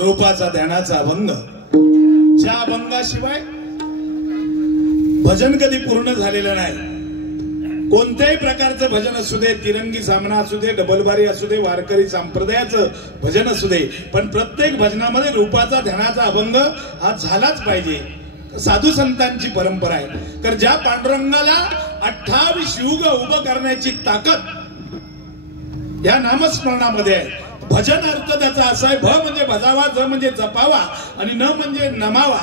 रूपाचा ध्यानाचा अभंग, ज्या अभंगाशिवाय भजन कधी पूर्ण झालेलं नाही. कोणत्याही प्रकारचं भजन असू दे, तिरंगी सामना असू दे, डबलबारी असू दे, वारकरी संप्रदायाचं भजन असू दे, पण प्रत्येक भजनामध्ये रूपाचा ध्यानाचा अभंग हा झालाच पाहिजे. साधू संतांची परंपरा आहे. तर ज्या पांडुरंगाला 28 युग उभं करण्याची ताकद या नामस्मरणामध्ये आहे. भजन अर्थ त्याचा असा आहे, भ म्हणजे भजावा, ज म्हणजे जपावा आणि न म्हणजे नमावा.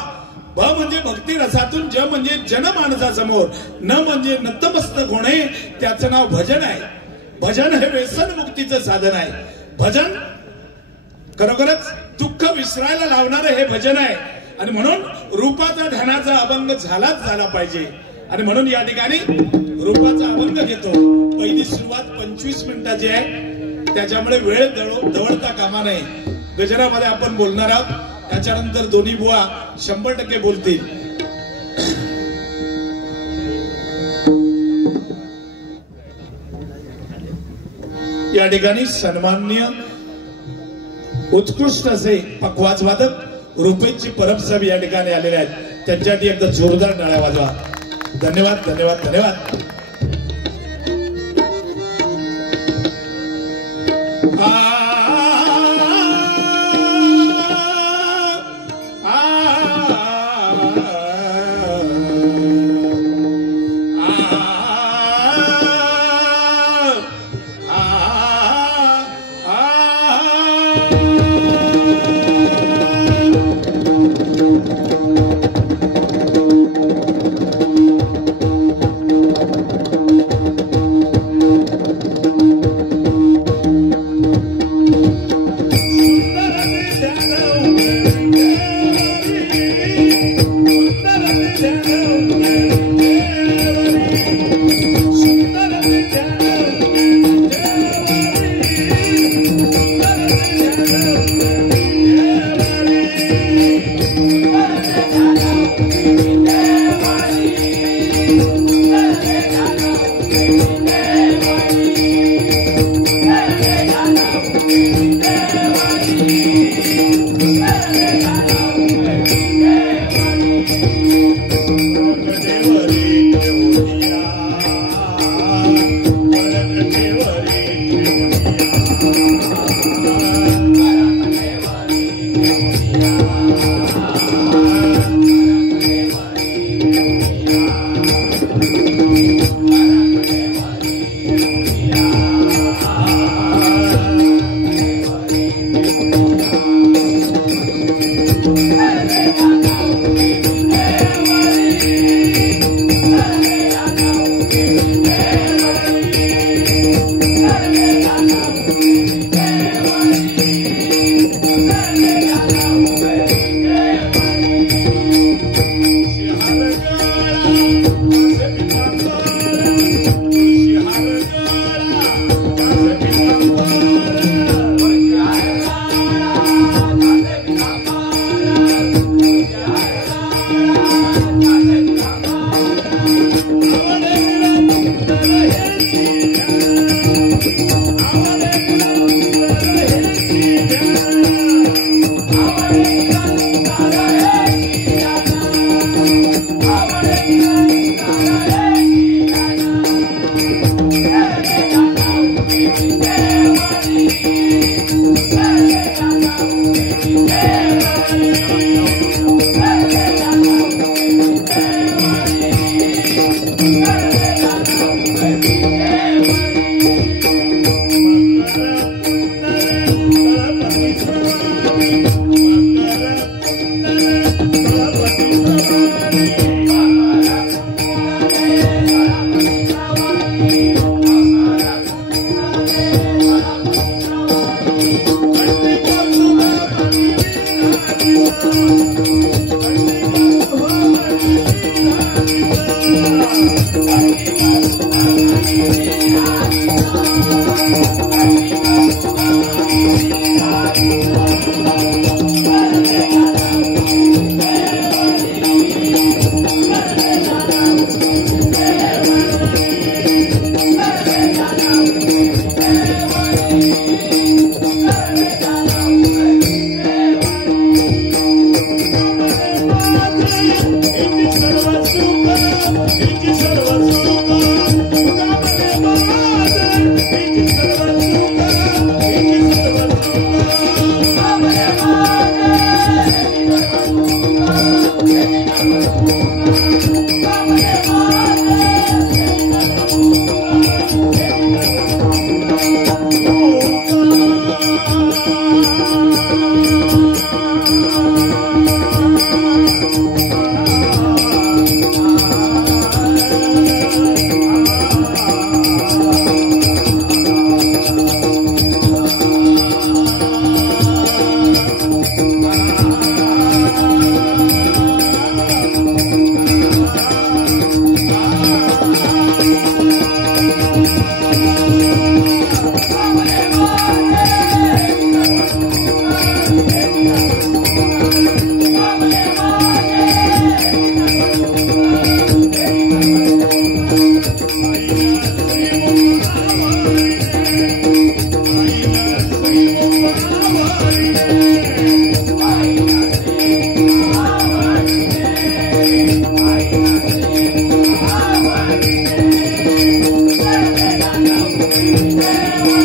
भ म्हणजे भक्ती रसातून, ज म्हणजे जनमानसासमोर, न म्हणजे नतमस्तक होणे, त्याचं नाव भजन आहे. भजन हे व्यसन मुक्तीचं साधन आहे. भजन खरोखरच दुःख विसरायला लावणारे हे भजन आहे. आणि म्हणून रूपाचा ध्यानाचा अभंग झालाच झाला पाहिजे. आणि म्हणून या ठिकाणी रूपाचा अभंग घेतो. पहिली सुरुवात 25 मिनिटाची आहे, त्याच्यामुळे वेळ दवडता कामा नये. गजरामध्ये आपण बोलणार आहोत, त्याच्यानंतर दोन्ही बुवा 100% बोलतील. या ठिकाणी सन्माननीय उत्कृष्ट असे पखवाज वादक रुपेशजी परबसाहेब या ठिकाणी आलेले आहेत. त्यांच्यासाठी एकदा जोरदार टाळ्या वाजवा. धन्यवाद धन्यवाद धन्यवाद. विठ्ठल